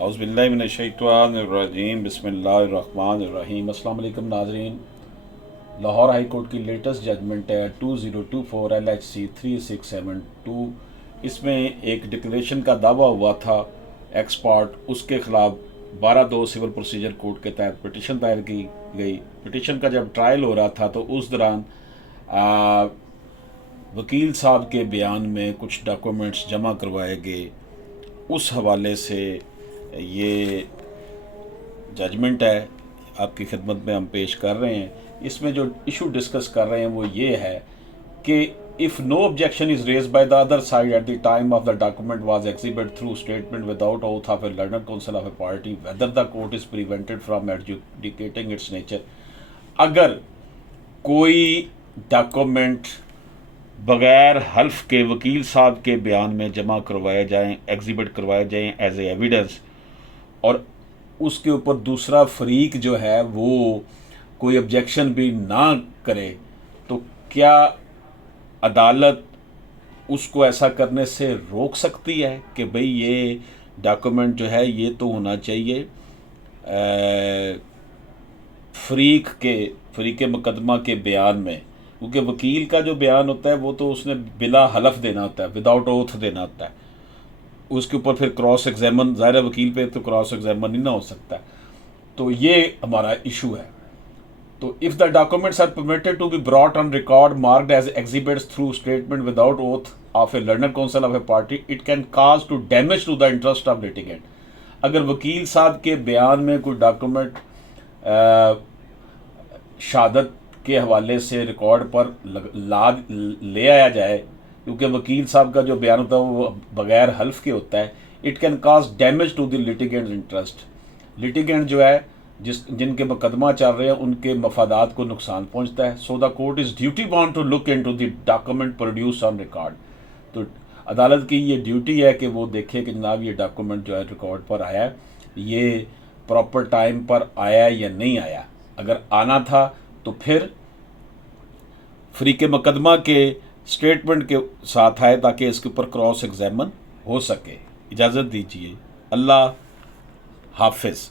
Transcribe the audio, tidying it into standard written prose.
औज़ुबिल्लाहिमिनश्शैतानिर्रजीम बिस्मिल्लाहिर्रहमानिर्रहीम। अस्सलाम वालेकुम नाज़रीन। लाहौर हाई कोर्ट की लेटेस्ट जजमेंट है 2024 LHC 3672। इसमें एक डिक्लेरेशन का दावा हुआ था एक्सपर्ट, उसके ख़िलाफ़ 12/2 सिविल प्रोसीजर कोड के तहत पिटिशन दायर की गई। पिटिशन का जब ट्रायल हो रहा था तो उस दौरान वकील साहब के बयान में कुछ डॉक्यूमेंट्स जमा करवाए गए। उस हवाले से ये जजमेंट है आपकी खिदमत में हम पेश कर रहे हैं। इसमें जो इशू डिस्कस कर रहे हैं वो ये है कि if no objection is raise by the other side at the time of the document was exhibit through statement without oath of a learned counsel of a party whether the court is prevented from adjudicating its nature. अगर कोई document बग़ैर हल्फ के वकील साहब के बयान में जमा करवाए जाएं, एग्जिबिट करवाए जाएं एज ए एविडेंस, और उसके ऊपर दूसरा फरीक जो है वो कोई ऑब्जेक्शन भी ना करे, तो क्या अदालत उसको ऐसा करने से रोक सकती है कि भाई ये डॉक्यूमेंट जो है ये तो होना चाहिए फरीक मुकदमा के बयान में, क्योंकि वकील का जो बयान होता है वो तो उसने बिला हलफ देना होता है, विदाउट ओथ देना होता है। उसके ऊपर फिर क्रॉस एग्जामन, ज़ाहिर वकील पे तो क्रॉस एग्जामन नहीं ना हो सकता। तो ये हमारा इशू है। तो if the documents are permitted to be brought on record marked as exhibits through statement without oath of a learned counsel of a party, it can cause to damage to the interest of litigant. अगर वकील साहब के बयान में कोई document शहादत के हवाले से रिकॉर्ड पर ले आया जाए, क्योंकि वकील साहब का जो बयान होता है वो बग़ैर हल्फ के होता है, it can cause damage to the litigant interest. Litigant जो है जिनके मुकदमा चल रहे हैं उनके मफादात को नुकसान पहुंचता है। So the court is duty bound to look into the document produce on record. तो अदालत की ये ड्यूटी है कि वो देखे कि जनाब ये डॉक्यूमेंट जो है रिकॉर्ड पर आया है, ये प्रॉपर टाइम पर आया या नहीं आया। अगर आना था तो फिर फरीक मुकदमा के स्टेटमेंट के साथ आए ताकि इसके ऊपर क्रॉस एग्जामन हो सके। इजाज़त दीजिए। अल्लाह हाफिज़।